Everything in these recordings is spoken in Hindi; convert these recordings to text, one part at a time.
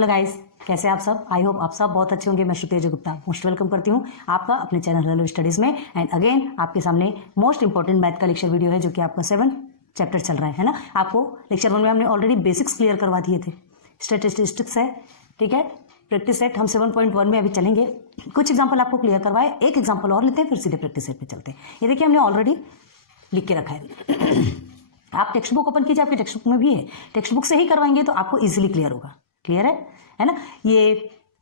हेलो गाइस, कैसे आप सब? आई होप आप सब बहुत अच्छे होंगे। मैं श्रुति गुप्ता मोस्ट वेलकम करती हूँ आपका अपने चैनल हेलो स्टडीज़ में। एंड अगेन आपके सामने मोस्ट इंपॉर्टेंट मैथ का लेक्चर वीडियो है जो कि आपका 7 चैप्टर चल रहा है ना। आपको लेक्चर 1 में हमने ऑलरेडी बेसिक्स क्लियर करवा दिए थे, स्टैटिस्टिक्स है, ठीक है, प्रैक्टिस सेट हम 7.1 में अभी चलेंगे। कुछ एग्जाम्पल आपको क्लियर करवाए, एक एग्जाम्पल और लेते हैं, फिर सीधे प्रैक्टिस सेट पे चलते हैं। ये देखिए हमने ऑलरेडी लिख के रखा है। आप टेक्स्ट बुक ओपन कीजिए, आपकी टेक्स्ट बुक में भी है। टेक्स्ट बुक से ही करवाएंगे तो आपको इजीली क्लियर होगा। क्लियर है ना। ये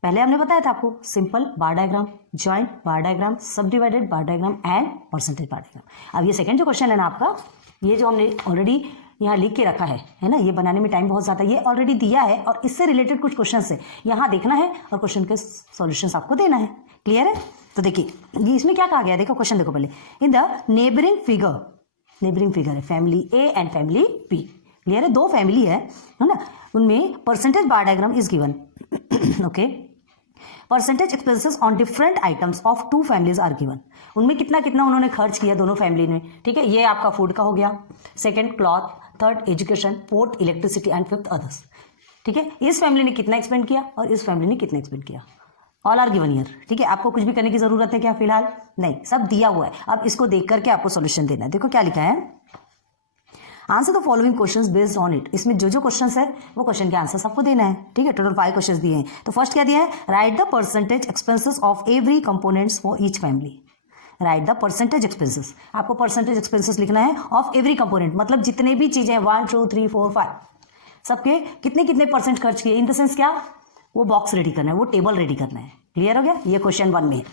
पहले हमने बताया था आपको, सिंपल बार डायग्राम, जॉइंट बार डायग्राम, सब divided bar diagram and percentage bar diagram. अब ये सेकंड जो क्वेश्चन है ना आपका, ये जो हमने ऑलरेडी यहाँ लिख के रखा है ना, ये बनाने में टाइम बहुत ज़्यादा, ये ऑलरेडी दिया है और इससे रिलेटेड कुछ क्वेश्चन है यहाँ देखना है और क्वेश्चन के सॉल्यूशंस आपको देना है। क्लियर है। तो देखिए ये इसमें क्या कहा गया है, देखो क्वेश्चन देखो पहले। इन द नेबरिंग फिगर है family A and family B. Clear है, दो फैमिली है ना, उनमें percentage bar diagram is given. Okay, percentage expenses on different items of two families are given. उनमें कितना कितना उन्होंने खर्च किया दोनों फैमिली ने। ठीक है, ये आपका फूड का हो गया, second cloth, third education, fourth electricity and fifth others. ठीक है, इस फैमिली ने कितना एक्सपेंड किया और इस फैमिली ने कितना एक्सपेंड किया, ऑल आर गिवन ईयर। ठीक है, आपको कुछ भी करने की जरूरत है क्या? फिलहाल नहीं, सब दिया हुआ है। अब इसको देख करके आपको सॉल्यूशन देना है। देखो क्या लिखा है, answer the following questions based on it. इसमें जो जो क्वेश्चंस है वो क्वेश्चन के आंसर्स आपको देना है। ठीक है, टोटल 5 क्वेश्चंस दिए हैं। तो फर्स्ट क्या दिया है, right the percentage expenses of every components for each family. Right the percentage expenses, आपको परसेंटेज एक्सपेंसेस लिखना है ऑफ एवरी कंपोनेंट, मतलब जितने भी चीजें 1 2 3 4 5 सबके कितने कितने परसेंट खर्च किए। इन द सेंस क्या, वो बॉक्स रेडी करना है, वो टेबल रेडी करना है। क्लियर हो गया, ये क्वेश्चन 1 में है।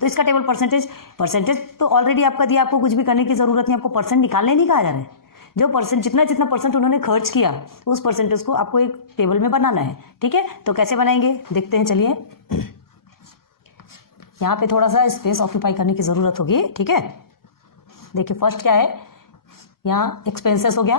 तो इसका टेबल परसेंटेज तो ऑलरेडी आपका दिया, आपको कुछ भी करने की जरूरत नहीं, आपको परसेंट निकालने नहीं कहा जा रहा है। जो परसेंट जितना परसेंट उन्होंने खर्च किया उस परसेंटेज को आपको एक टेबल में बनाना है। ठीक है, तो कैसे बनाएंगे देखते हैं, चलिए। यहाँ पे थोड़ा सा स्पेस ऑक्यूपाई करने की जरूरत होगी। ठीक है, देखिए फर्स्ट क्या है, यहाँ एक्सपेंसेस हो गया।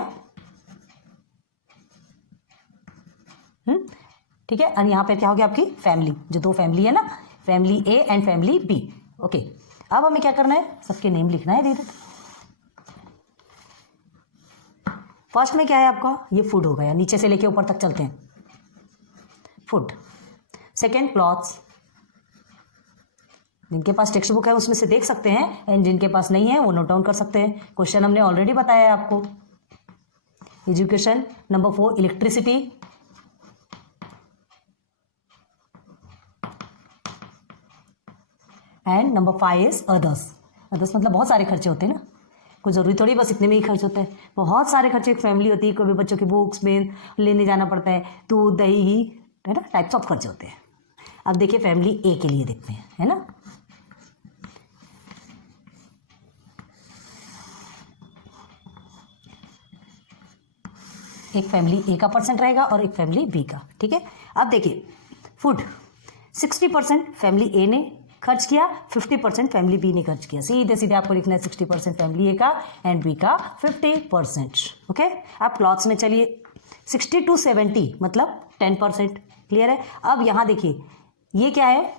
ठीक है, और यहाँ पे क्या हो गया, आपकी फैमिली, जो दो फैमिली है ना, family A and family B. Okay, अब हमें क्या करना है, सबके नेम लिखना है। दीदी फर्स्ट में क्या है आपका, ये फूड हो गया, नीचे से लेके ऊपर तक चलते हैं, फूड। सेकेंड क्लॉथ्स, जिनके पास टेक्स्ट बुक है उसमें से देख सकते हैं, एंड जिनके पास नहीं है वो नोट डाउन कर सकते हैं। क्वेश्चन हमने ऑलरेडी बताया है आपको। Education, number 4 electricity, and number 5 is others. Others मतलब बहुत सारे खर्चे होते हैं ना, कोई जरूरी थोड़ी बस इतने में ही खर्च होता है, बहुत सारे खर्चे। एक फैमिली होती है, कोई भी बच्चों की बुक्स में लेने जाना पड़ता है, दूध दही घी, है ना, टाइप्स ऑफ खर्चे होते हैं। अब देखिए फैमिली ए के लिए देखते हैं, है ना। एक फैमिली ए का परसेंट रहेगा और एक फैमिली बी का। ठीक है, अब देखिए फूड 60% फैमिली ए ने खर्च किया, 50% फैमिली बी ने खर्च किया। सीधे सीधे आपको लिखना है 60% फैमिली ए का एंड बी का 50%। ओके, आप क्लॉथ्स में चलिए 60 to 70 मतलब 10%। क्लियर है। अब यहाँ देखिए ये क्या है,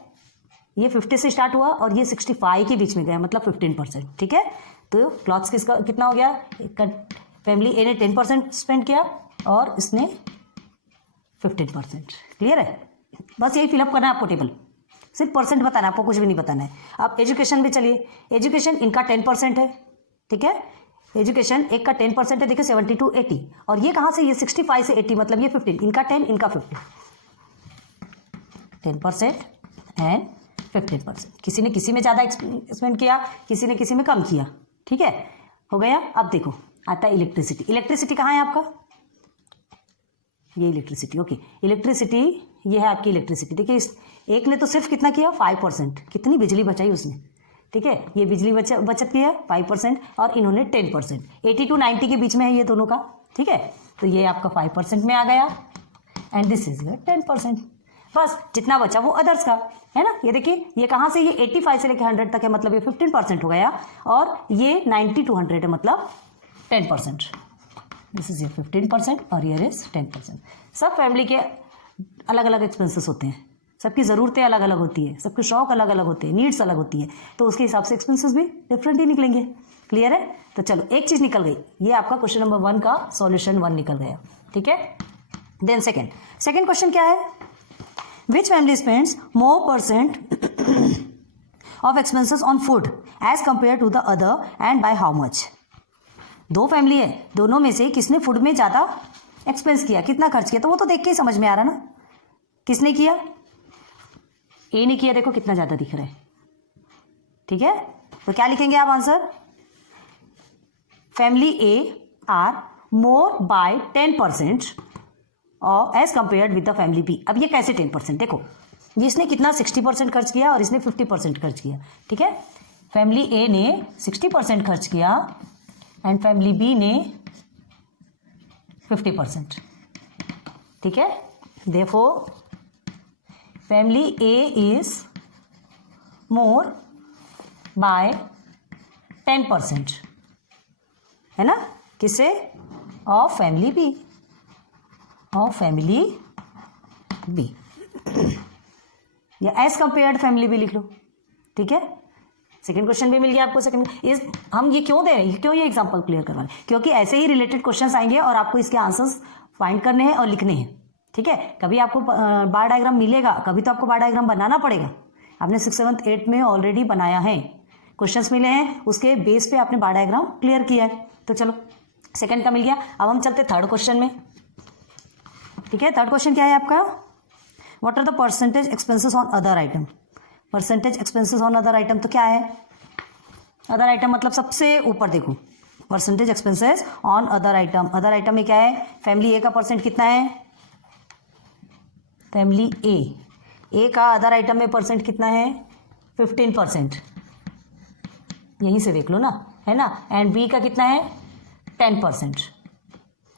ये 50 से स्टार्ट हुआ और ये 65 के बीच में गया, मतलब 15%। ठीक है, तो क्लॉथ्स किसका कितना हो गया, फैमिली ए ने 10% स्पेंड किया और इसने 15%। क्लियर है, बस यही फिलअप करना है आपको टेबल, सिर्फ परसेंट बताना है आपको, कुछ भी नहीं बताना है। अब एजुकेशन में चलिए, एजुकेशन इनका 10% है। ठीक है, एजुकेशन एक का 10% है, देखिए 70 to 80, और ये कहाँ से, ये 65 से 80 मतलब ये 15, इनका 10 इनका 50, 10% एंड 15%। किसी ने किसी में ज़्यादा स्पेंड किया, किसी ने किसी में कम किया। ठीक है, हो गया। अब देखो आता है इलेक्ट्रिसिटी। इलेक्ट्रिसिटी कहाँ है आपका, ये इलेक्ट्रिसिटी। ओके, इलेक्ट्रिसिटी ये है आपकी इलेक्ट्रिसिटी। देखिए इस एक ने तो सिर्फ कितना किया, 5%, कितनी बिजली बचाई उसने। ठीक है, ये बिजली बचत किया 5% और इन्होंने 10%, 80 to 90 के बीच में है ये दोनों का। ठीक है, तो ये आपका 5% में आ गया एंड दिस इज योर 10%। बस जितना बचा वो अदर्स का है ना। ये देखिए ये कहाँ से, ये 85 से लेकर 100 तक है, मतलब ये 15% हो गया, और ये 90 to 100 है, मतलब 10%। दिस इज योर 15% और ये इज 10%। सब फैमिली के अलग अलग एक्सपेंसेस होते हैं, सबकी ज़रूरतें अलग अलग होती है, सबके शौक अलग अलग होते हैं, नीड्स अलग होती है, तो उसके हिसाब से एक्सपेंसेस भी डिफरेंट ही निकलेंगे। क्लियर है, तो चलो एक चीज़ निकल गई, ये आपका क्वेश्चन नंबर 1 का सॉल्यूशन 1 निकल गया। ठीक है, देन सेकंड क्वेश्चन क्या है, which family spends more percent of expenses on food as compare to the other and by how much. दो फैमिली है, दोनों में से किसने फूड में ज़्यादा एक्सपेंस किया, कितना खर्च किया, तो वो तो देख के ही समझ में आ रहा ना किसने किया। ए ने किया, देखो कितना ज़्यादा दिख रहा है, ठीक है। तो क्या लिखेंगे आप answer, family A are more by 10% और as compared with the family B. अब ये कैसे 10%, देखो इसने कितना 60% खर्च किया और इसने 50% खर्च किया, ठीक है। फैमिली ए ने 60% खर्च किया एंड फैमिली बी ने 50%, ठीक है। Therefore family A is more by 10%, है ना, किससे, of family B, of family B, या एज कंपेयर्ड फैमिली बी लिख लो, ठीक है। सेकंड क्वेश्चन भी मिल गया आपको। सेकंड इस हम ये क्यों दे रहे हैं, क्यों ये एग्जांपल क्लियर करवा रहे हैं, क्योंकि ऐसे ही रिलेटेड क्वेश्चंस आएंगे और आपको इसके आंसर्स फाइंड करने हैं और लिखने हैं, ठीक है। कभी आपको बार डायग्राम मिलेगा, कभी तो आपको बार डायग्राम बनाना पड़ेगा। आपने 6th 7th 8th में ऑलरेडी बनाया है, क्वेश्चंस मिले हैं, उसके बेस पे आपने बार डायग्राम क्लियर किया है। तो चलो सेकंड का मिल गया। अब हम चलते थर्ड क्वेश्चन में, ठीक है। थर्ड क्वेश्चन क्या है आपका, what are the percentage expenses on other item. Percentage expenses on other item तो क्या है, अदर आइटम मतलब सबसे ऊपर देखो, percentage expenses on other item. Other item में क्या है, फैमिली ए का परसेंट कितना है, फैमिली ए का अदर आइटम में परसेंट कितना है, 15%, यहीं से देख लो ना, है ना। एंड बी का कितना है, 10%।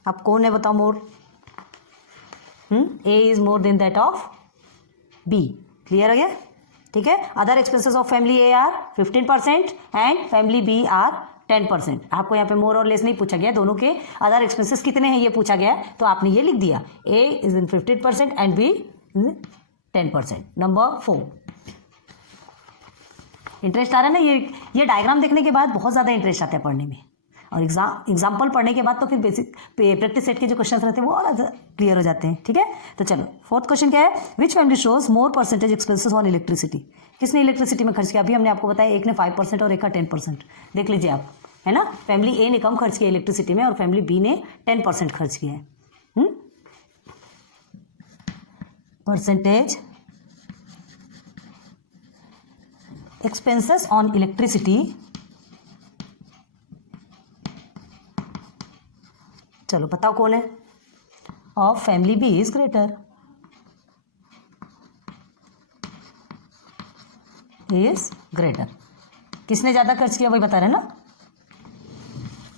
अब कौन है बताओ more, A is more than that of B. Clear हो गया, ठीक है। Other expenses of family A are 15% and family B are 10%। आपको यहाँ पे मोर और लेस नहीं पूछा गया, दोनों के अदर एक्सपेंसेस कितने हैं ये पूछा गया, तो आपने ये लिख दिया, A is in 15% and B is 10%। Number 4। Interest आ रहा है ना, ये डायग्राम देखने के बाद बहुत ज़्यादा इंटरेस्ट आता है पढ़ने में, और एग्जाम्पल पढ़ने के बाद तो फिर बेसिक प्रैक्टिस सेट के जो क्वेश्चन रहते हैं वो और क्लियर हो जाते हैं, ठीक है। तो चलो फोर्थ क्वेश्चन क्या है, which family shows more percentage expenses on electricity. किसने इलेक्ट्रिसिटी में खर्च किया, अभी हमने आपको बताया एक ने 5% और एक का 10%। देख लीजिए आप, है ना। फैमिली ए ने कम खर्च किया इलेक्ट्रिसिटी में और फैमिली बी ने 10% खर्च किया है। परसेंटेज एक्सपेंसेस ऑन इलेक्ट्रिसिटी, चलो बताओ कौन है, of family B is greater, is greater. किसने ज्यादा खर्च किया वही बता रहे हैं ना।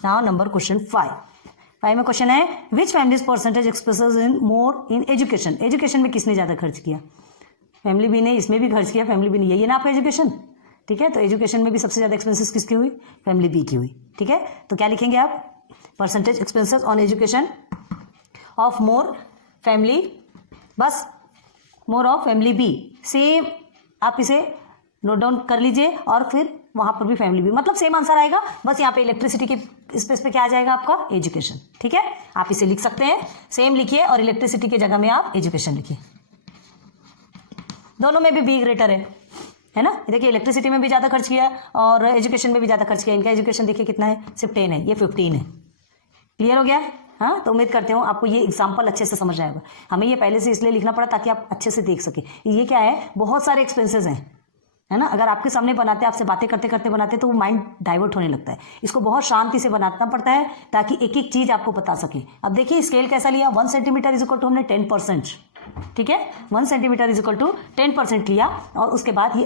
नाउ नंबर क्वेश्चन 5 में क्वेश्चन है, which families percentage expenses in more in education. Education में किसने ज्यादा खर्च किया, फैमिली बी ने, इसमें भी खर्च किया फैमिली बी ने, यही है ना आपका एजुकेशन, ठीक है। तो एजुकेशन में भी सबसे ज्यादा एक्सपेंसेस किसकी हुई, फैमिली बी की हुई, ठीक है। तो क्या लिखेंगे आप, percentage expenses on education of more family, बस more of family B, same आप इसे नोट डाउन कर लीजिए और फिर वहां पर भी फैमिली बी, मतलब सेम आंसर आएगा, बस यहाँ पे इलेक्ट्रिसिटी के स्पेस पे क्या आ जाएगा आपका, एजुकेशन, ठीक है। आप इसे लिख सकते हैं, सेम लिखिए और इलेक्ट्रिसिटी की जगह में आप एजुकेशन लिखिए। दोनों में भी बी ग्रेटर है ना। देखिए इलेक्ट्रिसिटी में भी ज़्यादा खर्च किया और एजुकेशन में भी ज़्यादा खर्च किया। इनका एजुकेशन देखिए कितना है, सिर्फ 10 है, ये 15 है। क्लियर हो गया, हाँ। तो उम्मीद करते हो आपको ये एग्जाम्पल अच्छे से समझ आएगा। हमें ये पहले से इसलिए लिखना पड़ा ताकि आप अच्छे से देख सके। ये क्या है, बहुत सारे एक्सपेंसेस हैं, है ना। अगर आपके सामने बनाते, आपसे बातें करते करते बनाते तो वो माइंड डाइवर्ट होने लगता है। इसको बहुत शांति से बनाना पड़ता है ताकि एक एक चीज़ आपको बता सके। अब देखिए स्केल कैसा लिया, 1 सेंटीमीटर इज इक्वल टू हमने 10%, ठीक है। 1 सेंटीमीटर इज इक्वल टू 10% लिया और उसके बाद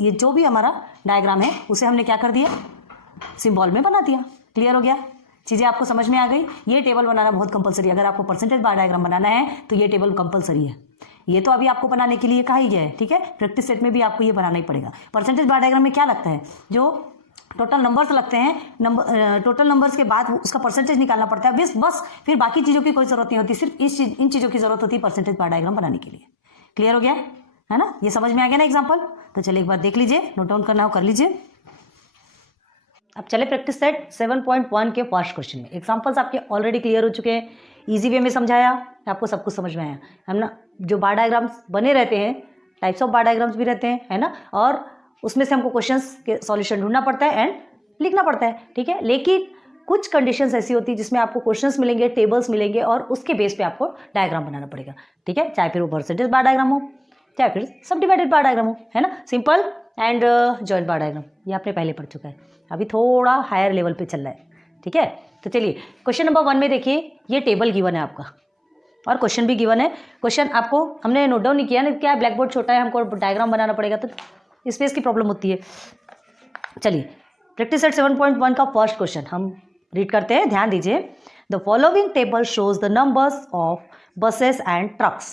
ये जो भी हमारा डायग्राम है उसे हमने क्या कर दिया, सिंबल में बना दिया। क्लियर हो गया, चीज़ें आपको समझ में आ गई। ये टेबल बनाना बहुत कंपलसरी है, अगर आपको परसेंटेज बार डायग्राम बनाना है तो ये टेबल कंपलसरी है। ये तो अभी आपको बनाने के लिए कहा ही गया है, ठीक है। प्रैक्टिस सेट में भी आपको ये बनाना ही पड़ेगा। परसेंटेज बार डायग्राम में क्या लगता है, जो टोटल नंबर्स लगते हैं, टोटल नंबर्स के बाद उसका परसेंटेज निकालना पड़ता है, बस फिर बाकी चीज़ों की कोई जरूरत नहीं होती, सिर्फ इन चीज़ों की जरूरत होती है परसेंटेज बार डायग्राम बनाने के लिए। क्लियर हो गया है ना, ये समझ में आ गया ना एग्जाम्पल। तो चलिए एक बार देख लीजिए, नोट डाउन करना हो कर लीजिए। अब चले प्रैक्टिस सेट 7.1 के फर्स्ट क्वेश्चन में। एग्जाम्पल्स आपके ऑलरेडी क्लियर हो चुके हैं। ईजी वे में समझाया, आपको सब कुछ समझ में आया, हम ना। जो बार डायग्राम्स बने रहते हैं, टाइप्स ऑफ बार डायग्राम्स भी रहते हैं, है ना, और उसमें से हमको क्वेश्चंस के सॉल्यूशन ढूंढना पड़ता है एंड लिखना पड़ता है, ठीक है। लेकिन कुछ कंडीशंस ऐसी होती है जिसमें आपको क्वेश्चंस मिलेंगे, टेबल्स मिलेंगे और उसके बेस पे आपको डायग्राम बनाना पड़ेगा, ठीक है। चाहे फिर वो परसेंटेज बार डायग्राम हो, चाहे फिर सब डिवाइडेड बार डायग्राम हो, है ना, simple and joint bar diagram, ये आपने पहले पढ़ चुका है, अभी थोड़ा हायर लेवल पे चल रहा है, ठीक है। तो चलिए क्वेश्चन नंबर 1 में देखिए, ये टेबल गिवन है आपका और क्वेश्चन भी गिवन है। क्वेश्चन आपको हमने नोट डाउन नहीं किया ना, क्या है, ब्लैक बोर्ड छोटा है, हमको डायग्राम बनाना पड़ेगा तो स्पेस की प्रॉब्लम होती है। चलिए प्रैक्टिस सेट 7.1 का फर्स्ट क्वेश्चन हम रीड करते हैं, ध्यान दीजिए। The following table shows the numbers of buses and trucks,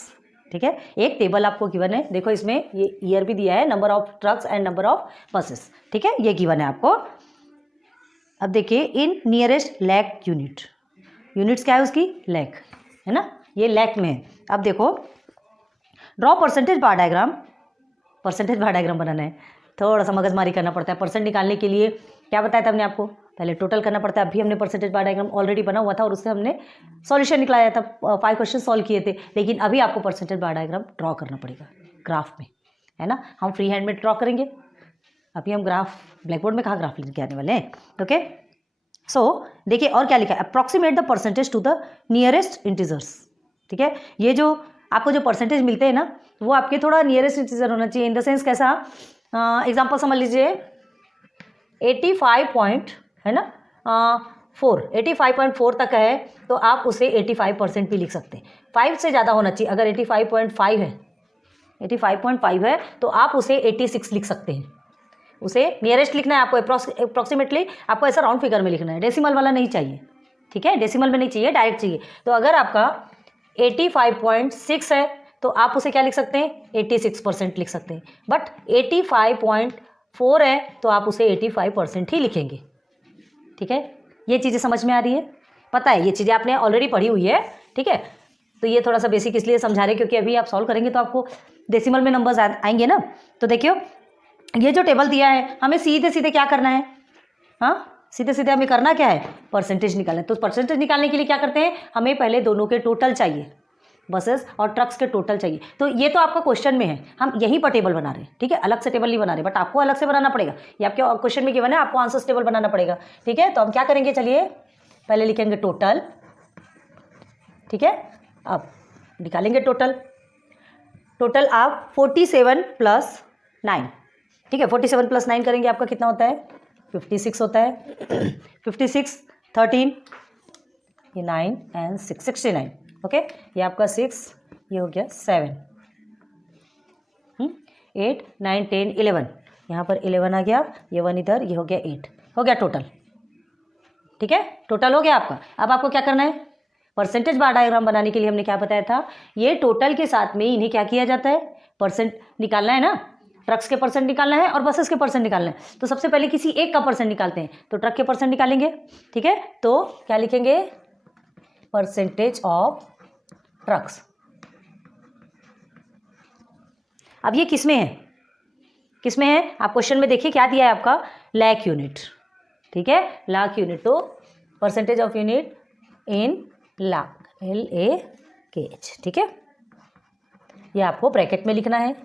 ठीक है। एक टेबल आपको गिवन है, देखो इसमें ये ईयर भी दिया है, number of trucks and number of buses, ठीक है, ये गिवन है आपको। अब देखिए इन नियरेस्ट लैक यूनिट, यूनिट्स क्या है उसकी, लैक, है ना, ये लैक में है। अब देखो draw percentage bar diagram, percentage bar diagram बनाना है, थोड़ा सा मगजमारी करना पड़ता है। परसेंट निकालने के लिए क्या बताया था हमने आपको, पहले टोटल करना पड़ता है। अभी हमने परसेंटेज बार डायग्राम ऑलरेडी बना हुआ था और उससे हमने सॉल्यूशन निकाला था, 5 क्वेश्चन सॉल्व किए थे। लेकिन अभी आपको परसेंटेज बार डायग्राम ड्रॉ करना पड़ेगा ग्राफ में, है ना, हम फ्री हैंड में ड्रॉ करेंगे। अभी हम ग्राफ ब्लैक बोर्ड में कहाँ ग्राफ लेके आने वाले हैं, ओके। सो देखिए और क्या लिखा है, approximate the percentage to the nearest integers, ठीक है। ये जो आपको जो परसेंटेज मिलते हैं ना, वो आपके थोड़ा नियरेस्ट इंटीजर होना चाहिए, इन द सेंस कैसा, एग्जाम्पल समझ लीजिए 85 पॉइंट, है ना, 85.4 तक है तो आप उसे 85% भी लिख सकते हैं। 5 से ज़्यादा होना चाहिए, अगर 85.5 है, 85.5 है तो आप उसे 86 लिख सकते हैं। उसे नियरेस्ट लिखना है आपको, अप्रॉक्सीमेटली आपको ऐसा राउंड फिगर में लिखना है, डेसिमल वाला नहीं चाहिए, ठीक है, डेसिमल में नहीं चाहिए, डायरेक्ट चाहिए। तो अगर आपका 85.6 है तो आप उसे क्या लिख सकते हैं, 86% लिख सकते हैं। बट 85.4 है तो आप उसे 85% ही लिखेंगे, ठीक है। ये चीज़ें समझ में आ रही है, पता है, ये चीज़ें आपने ऑलरेडी पढ़ी हुई है, ठीक है। तो ये थोड़ा सा बेसिक इसलिए समझा रहे क्योंकि अभी आप सॉल्व करेंगे तो आपको डेसिमल में नंबर्स आएंगे ना। तो देखियो ये जो टेबल दिया है, हमें सीधे सीधे क्या करना है, हाँ, सीधे सीधे हमें करना क्या है, परसेंटेज निकालना है। तो परसेंटेज निकालने के लिए क्या करते हैं, हमें पहले दोनों के टोटल चाहिए, बसेस और ट्रक्स के टोटल चाहिए। तो ये तो आपका क्वेश्चन में है, हम यहीं पर टेबल बना रहे हैं, ठीक है, अलग से टेबल नहीं बना रहे, बट आपको अलग से बनाना पड़ेगा। ये आपके क्वेश्चन में गिवन है, आपको आंसर्स टेबल बनाना पड़ेगा, ठीक है। तो हम क्या करेंगे, चलिए पहले लिखेंगे टोटल, ठीक है। अब निकालेंगे टोटल, टोटल आप 47 + 9, ठीक है, 47 + 9 करेंगे, आपका कितना होता है, 56 होता है। 56, 13, ये 9 एंड 6, 69, ओके। ये आपका 6, ये हो गया 7, 8, 9, 10, 11, यहाँ पर 11 आ गया, ये 1 इधर, ये हो गया 8, हो गया टोटल, ठीक है, टोटल हो गया आपका। अब आपको क्या करना है, परसेंटेज बार डायग्राम बनाने के लिए हमने क्या बताया था, ये टोटल के साथ में इन्हें क्या किया जाता है, परसेंट निकालना है ना, ट्रक्स के परसेंट निकालना है और बसेस के परसेंट निकालना है। तो सबसे पहले किसी एक का परसेंट निकालते हैं, तो ट्रक के परसेंट निकालेंगे, ठीक है। तो क्या लिखेंगे, परसेंटेज ऑफ ट्रक्स। अब ये किस में है, किस में है, आप क्वेश्चन में देखिए क्या दिया है आपका, लैक यूनिट, ठीक है, लाख यूनिट। तो percentage of unit in lakh, LAKH, ठीक है, ये आपको ब्रैकेट में लिखना है।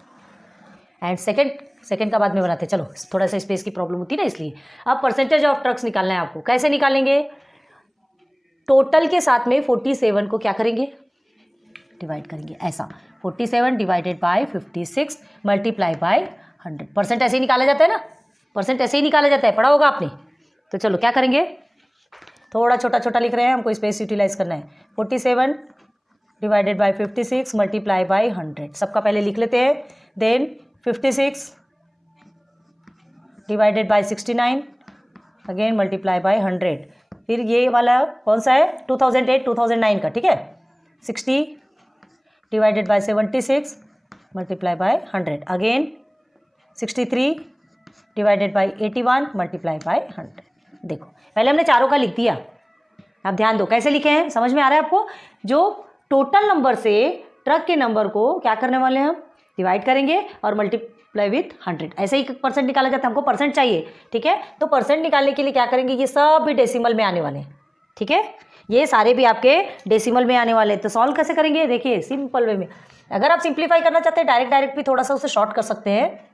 एंड सेकंड का बाद में बनाते हैं, चलो थोड़ा सा स्पेस की प्रॉब्लम होती है ना इसलिए। अब परसेंटेज ऑफ ट्रक्स निकालना है आपको, कैसे निकालेंगे, टोटल के साथ में 47 को क्या करेंगे, डिवाइड करेंगे, ऐसा 47 divided by 56 multiply by 100। Percent ऐसे ही निकाला जाता है ना, परसेंट ऐसे ही निकाला जाता है, पढ़ा होगा आपने। तो चलो क्या करेंगे, थोड़ा छोटा छोटा लिख रहे हैं, हमको स्पेस यूटिलाइज करना है। 47 डिवाइडेड बाय 56 मल्टीप्लाई बाय 100, सबका पहले लिख लेते हैं। Then 56 divided by 69, again multiply by 100। फिर ये वाला कौन सा है, 2008 2009 का, ठीक है। 60 divided by 76 multiply by 100, again 63 divided by 81 multiply by 100। देखो पहले हमने चारों का लिख दिया, आप ध्यान दो कैसे लिखे हैं, समझ में आ रहा है आपको। जो टोटल नंबर से ट्रक के नंबर को क्या करने वाले हैं, हम डिवाइड करेंगे और मल्टीप्लाई विथ 100, ऐसे ही परसेंट निकाला जाता है, हमको परसेंट चाहिए, ठीक है। तो परसेंट निकालने के लिए क्या करेंगे, ये सब भी डेसिमल में आने वाले हैं, ठीक है। ये सारे भी आपके डेसिमल में आने वाले हैं। तो सॉल्व कैसे करेंगे, देखिए सिंपल वे में। अगर आप सिंप्लीफाई करना चाहते हैं डायरेक्ट भी थोड़ा सा उसे शॉर्ट कर सकते हैं,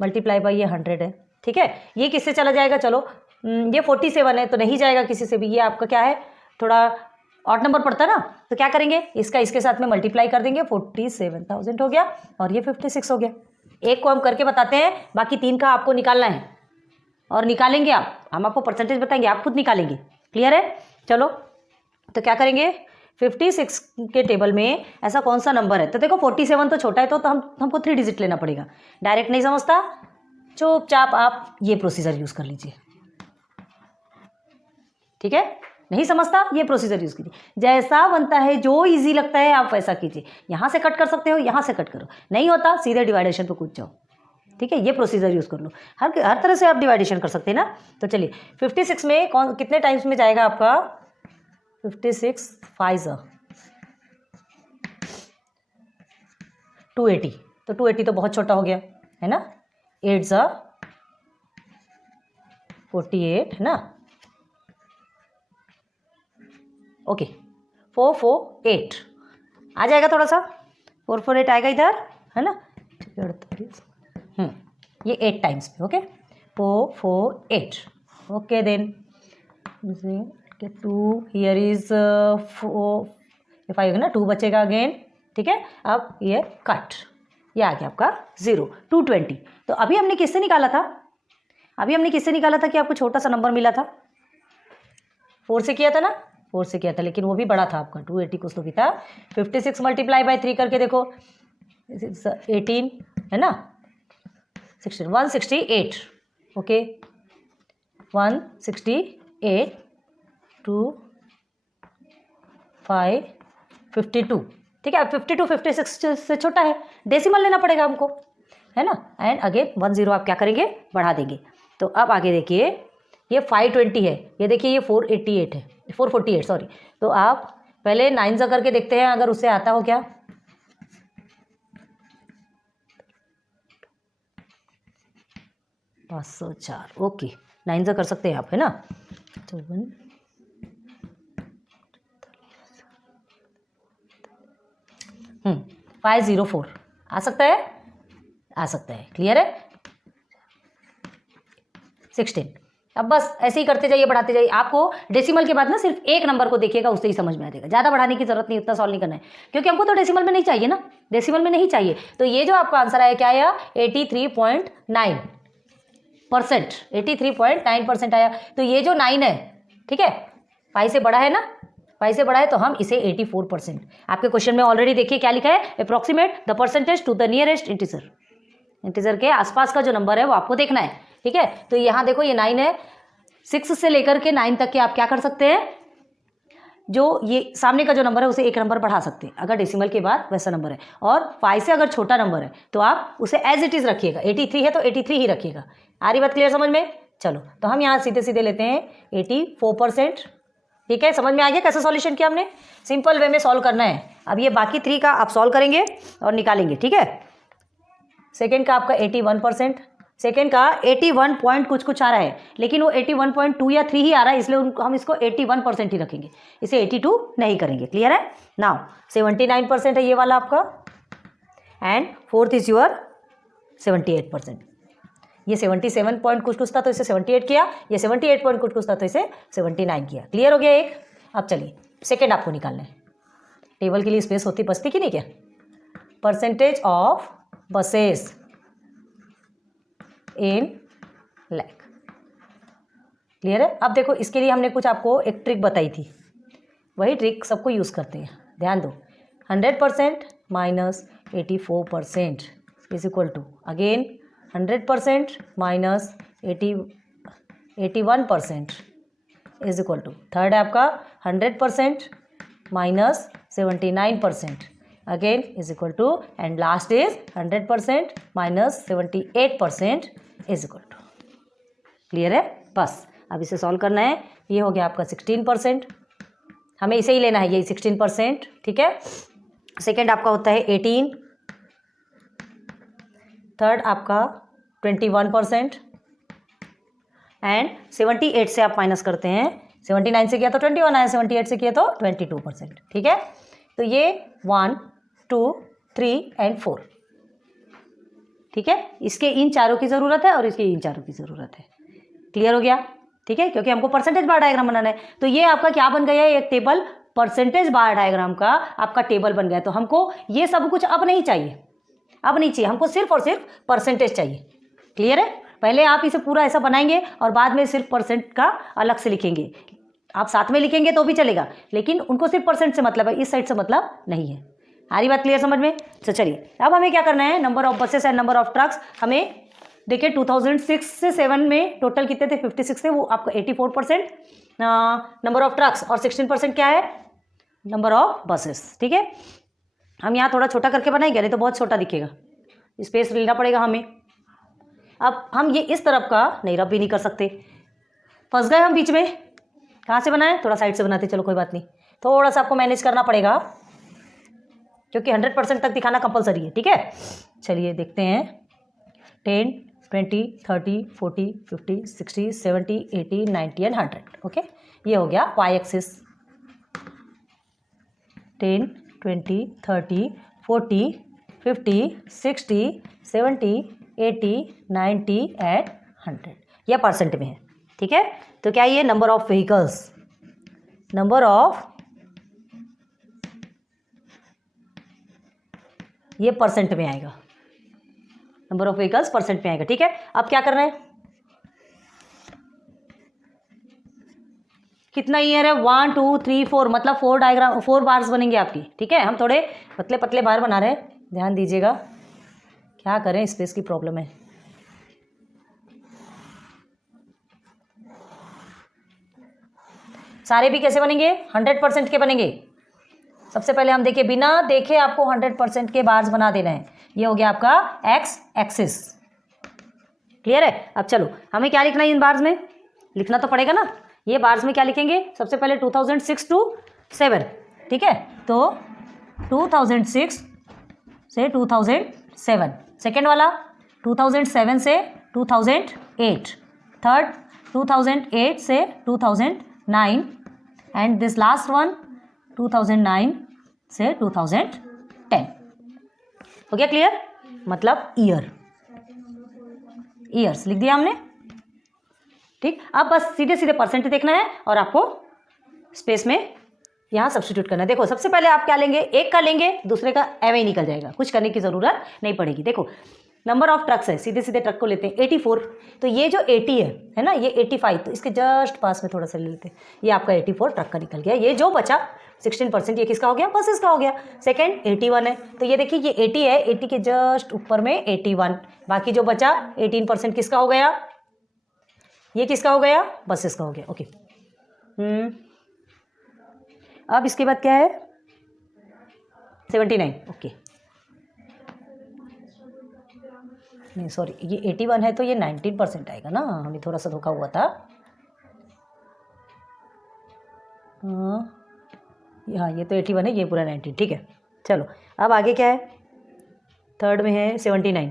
मल्टीप्लाई बाई ये 100 है, ठीक है। ये किससे चला जाएगा, चलो ये 47 है तो नहीं जाएगा किसी से भी, ये आपका क्या है थोड़ा ऑड नंबर पड़ता है ना, तो क्या करेंगे इसका इसके साथ में मल्टीप्लाई कर देंगे, 47,000 हो गया और ये 56 हो गया। एक को हम करके बताते हैं, बाकी 3 का आपको निकालना है और निकालेंगे आप, हम आपको परसेंटेज बताएंगे, आप खुद निकालेंगे। क्लियर है, चलो तो क्या करेंगे, 56 के टेबल में ऐसा कौन सा नंबर है, तो देखो 47 तो छोटा है तो हमको 3 डिजिट लेना पड़ेगा। डायरेक्ट नहीं समझता, चुपचाप आप ये प्रोसीजर यूज़ कर लीजिए, ठीक है। नहीं समझता ये प्रोसीजर यूज़ कीजिए, जैसा बनता है जो इजी लगता है आप वैसा कीजिए। यहाँ से कट कर सकते हो, यहाँ से कट करो, नहीं होता सीधे डिवाइडेशन पे कूद जाओ, ठीक है। ये प्रोसीजर यूज़ कर लो, हर तरह से आप डिवाइडेशन कर सकते हैं ना। तो चलिए 56 में कितने टाइम्स में जाएगा आपका, 56 5 280, तो 280 तो बहुत छोटा हो गया है ना, 8 48 है ना, ओके 448 आ जाएगा, थोड़ा सा 448 आएगा इधर है ना, 48 ये 8 टाइम्स पे, okay 448 okay. Then 2 here is 4 5 ना, 2 बचेगा अगेन, ठीक है। अब ये कट, ये आ गया आपका 0 220। तो अभी हमने किससे निकाला था, कि आपको छोटा सा नंबर मिला था, 4 से किया था ना, 4 से किया था, लेकिन वो भी बड़ा था आपका 280 कुछ तो भी था। 56 मल्टीप्लाई बाई 3 करके देखो 18 है ना, 16 168 ओके 168 2 5 52, ठीक है। अब 52 56 से छोटा है, डेसिमल लेना पड़ेगा हमको है ना, एंड अगेन 10 आप क्या करेंगे बढ़ा देंगे। तो अब आगे देखिए ये 520 है, ये देखिए ये 488 है, 448 सॉरी। तो आप पहले 9 से करके देखते हैं अगर उससे आता हो क्या, पाँच 504 ओके 9 से कर सकते हैं आप है ना। 504 आ सकता है, क्लियर है। 16 अब बस ऐसे ही करते जाइए, बढ़ाते जाइए। आपको डेसिमल के बाद ना सिर्फ एक नंबर को देखिएगा, उससे ही समझ में आ जाएगा, ज़्यादा बढ़ाने की जरूरत नहीं, उतना सॉल्व नहीं करना है, क्योंकि हमको तो डेसिमल में नहीं चाहिए ना, डेसिमल में नहीं चाहिए। तो ये जो आपका आंसर आया क्या आया, 83.9%, 83.9% आया। तो ये जो 9 है, ठीक है, 5 से बड़ा है ना, 5 से बड़ा है तो हम इसे 84%, आपके क्वेश्चन में ऑलरेडी देखिए क्या लिखा है, approximate the percentage to the nearest integer के आसपास का जो नंबर है वो आपको देखना है, ठीक है। तो यहाँ देखो ये 9 है, 6 से लेकर के 9 तक के आप क्या कर सकते हैं, जो ये सामने का जो नंबर है उसे एक नंबर बढ़ा सकते हैं अगर डेसिमल के बाद वैसा नंबर है, और 5 से अगर छोटा नंबर है तो आप उसे एज इट इज़ रखिएगा, 83 है तो 83 ही रखिएगा। आ रही बात क्लियर समझ में, चलो तो हम यहाँ सीधे सीधे लेते हैं 84%, ठीक है। समझ में आ गया कैसे सॉल्यूशन किया हमने, सिंपल वे में सॉल्व करना है। अब ये बाकी 3 का आप सॉल्व करेंगे और निकालेंगे, ठीक है। सेकेंड का आपका 81%, सेकेंड का 81 पॉइंट कुछ आ रहा है, लेकिन वो 81.2 या 3 ही आ रहा है, इसलिए हम इसको 81% ही रखेंगे, इसे 82 नहीं करेंगे, क्लियर है। नाउ 79% है ये वाला आपका, एंड फोर्थ इज योर 78%। ये 77 पॉइंट कुछ था तो इसे 78 किया, ये 78 पॉइंट कुछ था तो इसे 79 किया, क्लियर हो गया एक। अब चलिए सेकेंड आपको निकालना है, टेबल के लिए स्पेस होती बचती कि नहीं क्या, percentage of buses in lakh, clear है। अब देखो इसके लिए हमने कुछ आपको एक ट्रिक बताई थी, वही ट्रिक सबको यूज़ करते हैं, ध्यान दो। 100% minus 84% is equal to again 100% minus 81% is equal to, third है आपका 100% minus 79% again is equal to, and last is 100% minus 78% is equal to, clear है। बस अब इसे सॉल्व करना है, ये हो गया आपका 16%, हमें इसे ही लेना है, यही 16%, ठीक है। सेकेंड आपका होता है 18, थर्ड आपका 21%, एंड 78 से आप माइनस करते हैं 79 से किया तो 21 आया, 78 से किया तो 22%। ठीक है, तो ये 1 2 3 एंड 4। ठीक है, इसके इन चारों की ज़रूरत है और इसके इन चारों की ज़रूरत है। क्लियर हो गया? ठीक है, क्योंकि हमको परसेंटेज बार डायग्राम बनाना है। तो ये आपका क्या बन गया है, एक टेबल, परसेंटेज बार डायग्राम का आपका टेबल बन गया। तो हमको ये सब कुछ अब नहीं चाहिए, अब नहीं चाहिए, हमको सिर्फ और सिर्फ परसेंटेज चाहिए। क्लियर है? पहले आप इसे पूरा ऐसा बनाएंगे और बाद में सिर्फ परसेंट का अलग से लिखेंगे। आप साथ में लिखेंगे तो भी चलेगा, लेकिन उनको सिर्फ परसेंट से मतलब है, इस साइड से मतलब नहीं है। सारी बात क्लियर समझ में? तो चलिए अब हमें क्या करना है, number of buses and number of trucks. हमें देखिए 2006 से 7 में टोटल कितने थे, 56 थे, वो आपका 84% नंबर ऑफ ट्रक्स और 16% क्या है, नंबर ऑफ बसेस। ठीक है, हम यहाँ थोड़ा छोटा करके बनाएंगे, नहीं तो बहुत छोटा दिखेगा, स्पेस लेना पड़ेगा हमें। अब हम ये इस तरफ का नहीं रब भी नहीं कर सकते, फंस गए हम बीच में। कहाँ से बनाए, थोड़ा साइड से बनाते, चलो कोई बात नहीं, थोड़ा सा आपको मैनेज करना पड़ेगा क्योंकि 100% तक दिखाना कंपलसरी है। ठीक है, चलिए देखते हैं। 10 20 30 40 50 60 70 80 90 एंड 100। ओके, ये हो गया वाई एक्सिस। 10 20 30 40 50 60 70 80 90 एंड 100, यह परसेंट में है। ठीक है, तो क्या ये number of vehicles, number of, ये परसेंट में आएगा, नंबर ऑफ व्हीकल्स परसेंट में आएगा। ठीक है, अब क्या कर रहे हैं, कितना ईयर है, 1 2 3 4, मतलब 4 डायग्राम, 4 बार्स बनेंगे आपकी। ठीक है, हम थोड़े पतले पतले बार बना रहे हैं, ध्यान दीजिएगा, क्या करें, स्पेस की प्रॉब्लम है। सारे भी कैसे बनेंगे, 100% के बनेंगे। सबसे पहले हम देखिए, बिना देखे आपको 100% के बार्स बना देना है। ये हो गया आपका एक्स एक्सिस। क्लियर है? अब चलो हमें क्या लिखना है, इन बार्स में लिखना तो पड़ेगा ना। ये बार्स में क्या लिखेंगे, सबसे पहले 2006 to 7। ठीक है, तो 2006 से 2007, सेकेंड वाला 2007 से 2008, थर्ड 2008 से 2009 एंड दिस लास्ट वन 2009 से 2010। हो गया क्लियर? मतलब ईयर, ईयर्स लिख दिया हमने। ठीक, अब बस सीधे सीधे परसेंट देखना है और आपको स्पेस में यहाँ सब्स्टिट्यूट करना है। देखो सबसे पहले आप क्या लेंगे, एक का लेंगे, दूसरे का एवं ही निकल जाएगा, कुछ करने की ज़रूरत नहीं पड़ेगी। देखो नंबर ऑफ ट्रक्स है, सीधे सीधे ट्रक को लेते हैं 84, तो ये जो 80 है ना, ये 85, तो इसके जस्ट पास में थोड़ा सा ले लेते हैं, ये आपका 84 ट्रक का निकल गया। ये जो बचा 16% ये किसका हो गया, बसेस का हो गया। सेकंड 81 है, तो ये देखिए ये 80 है, 80 के जस्ट ऊपर में 81, बाकी जो बचा 18% किसका हो गया, ये किसका हो गया, बसेस का हो गया। ओके, अब इसके बाद क्या है, 79। ओके, नहीं सॉरी, ये 81 है तो ये 19% आएगा ना, हमें थोड़ा सा धोखा हुआ था। हाँ ये तो 81 है, ये पूरा 19। ठीक है, चलो अब आगे क्या है, थर्ड में है 79,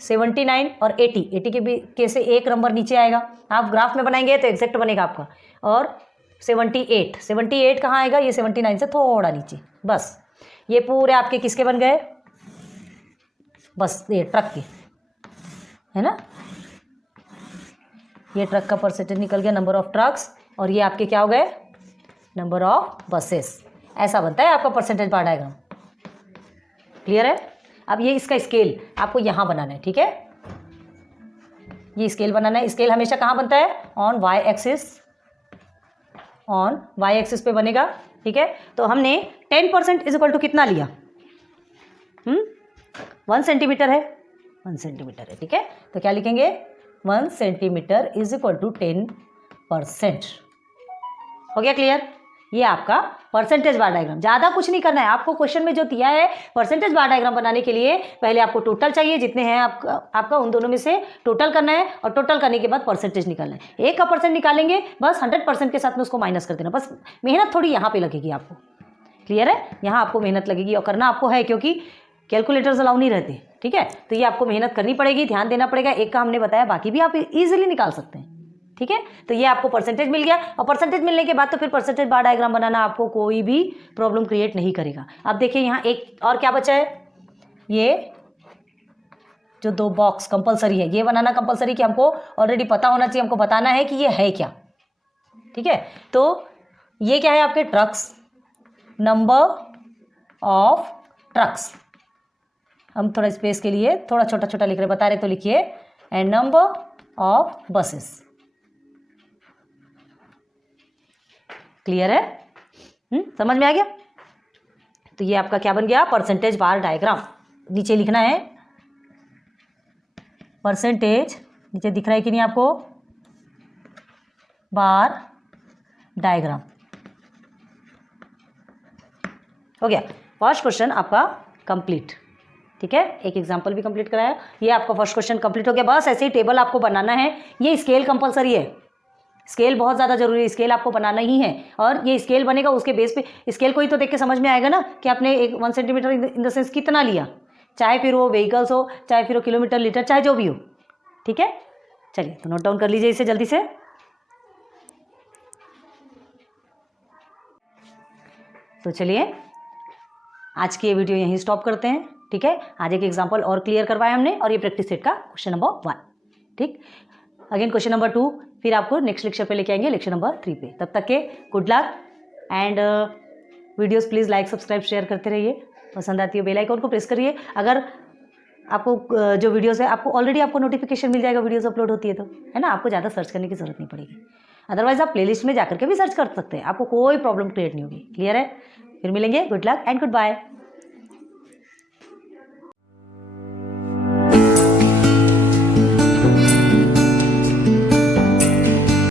79 और 80, 80 के भी कैसे एक नंबर नीचे आएगा, आप ग्राफ में बनाएंगे तो एग्जैक्ट बनेगा आपका। और 78, 78 कहाँ आएगा, ये 79 से थोड़ा नीचे, बस ये पूरे आपके किसके बन गए, बस ये ट्रक के, है ना, ये ट्रक का परसेंटेज निकल गया, नंबर ऑफ ट्रक्स, और ये आपके क्या हो गए, नंबर ऑफ बसेस। ऐसा बनता है आपका परसेंटेज बार डायग्राम। क्लियर है? अब ये इसका स्केल आपको यहाँ बनाना है। ठीक है, ये स्केल बनाना है। स्केल हमेशा कहाँ बनता है, on Y axis, on Y axis पे बनेगा। ठीक है, तो हमने 10% इज इक्वल टू कितना लिया, 1 सेंटीमीटर है, 1 सेंटीमीटर है। ठीक है, तो क्या लिखेंगे, 1 सेंटीमीटर इज इक्वल टू 10%। हो गया क्लियर? ये आपका परसेंटेज बार डायग्राम। ज़्यादा कुछ नहीं करना है आपको, क्वेश्चन में जो दिया है परसेंटेज बार डायग्राम बनाने के लिए पहले आपको टोटल चाहिए, जितने हैं आपका उन दोनों में से टोटल करना है, और टोटल करने के बाद परसेंटेज निकालना है। एक का परसेंट निकालेंगे, बस 100% के साथ में उसको माइनस कर देना, बस मेहनत थोड़ी यहाँ पे लगेगी आपको। क्लियर है? यहाँ आपको मेहनत लगेगी और करना आपको है, क्योंकि कैलकुलेटर्स अलाउ नहीं रहते। ठीक है, तो ये आपको मेहनत करनी पड़ेगी, ध्यान देना पड़ेगा। एक का हमने बताया, बाकी भी आप इजीली निकाल सकते हैं। ठीक है, तो ये आपको परसेंटेज मिल गया, और परसेंटेज मिलने के बाद तो फिर परसेंटेज बार डायग्राम बनाना आपको कोई भी प्रॉब्लम क्रिएट नहीं करेगा। अब देखिए यहाँ एक और क्या बचा है, ये जो 2 बॉक्स कंपलसरी है, ये बनाना कंपलसरी कि हमको ऑलरेडी पता होना चाहिए, हमको बताना है कि ये है क्या। ठीक है, तो ये क्या है आपके ट्रक्स, नंबर ऑफ ट्रक्स, हम थोड़ा स्पेस के लिए थोड़ा छोटा छोटा लिख रहे, बता रहे तो लिखिए, and number of buses. Clear है? समझ में आ गया? तो ये आपका क्या बन गया, परसेंटेज बार डायग्राम। नीचे लिखना है परसेंटेज, नीचे दिख रहा है कि नहीं आपको, बार डायग्राम। हो गया, फर्स्ट क्वेश्चन आपका कंप्लीट। ठीक है, एक एग्जांपल भी कंप्लीट कराया, ये आपका फर्स्ट क्वेश्चन कंप्लीट हो गया। बस ऐसे ही टेबल आपको बनाना है, ये स्केल कंपलसरी है, स्केल बहुत ज़्यादा जरूरी है, स्केल आपको बनाना ही है, और ये स्केल बनेगा उसके बेस पे, स्केल को ही तो देख के समझ में आएगा ना कि आपने एक 1 सेंटीमीटर इन द सेंस कितना लिया, चाहे फिर वो व्हीकल्स हो, चाहे फिर वो किलोमीटर, लीटर, चाहे जो भी हो। ठीक है, चलिए तो नोट डाउन कर लीजिए इसे जल्दी से। तो चलिए आज की ये वीडियो यहीं स्टॉप करते हैं। ठीक है, आज एक एग्जांपल और क्लियर करवाया हमने, और ये प्रैक्टिस सेट का क्वेश्चन नंबर 1। ठीक, अगेन क्वेश्चन नंबर 2 फिर आपको नेक्स्ट लेक्चर पे लेके आएंगे, लेक्चर नंबर 3 पे। तब तक के good luck, and videos please like subscribe share करते रहिए, पसंद आती है बेल आइकन को प्रेस करिए। अगर आपको जो वीडियोस है आपको ऑलरेडी आपको नोटिफिकेशन मिल जाएगा, वीडियोस अपलोड होती है तो, है ना, आपको ज़्यादा सर्च करने की जरूरत नहीं पड़ेगी। अदरवाइज आप प्लेलिस्ट में जाकर के भी सर्च कर सकते हैं, आपको कोई प्रॉब्लम क्रिएट नहीं होगी। क्लियर है? फिर मिलेंगे, good luck and good bye.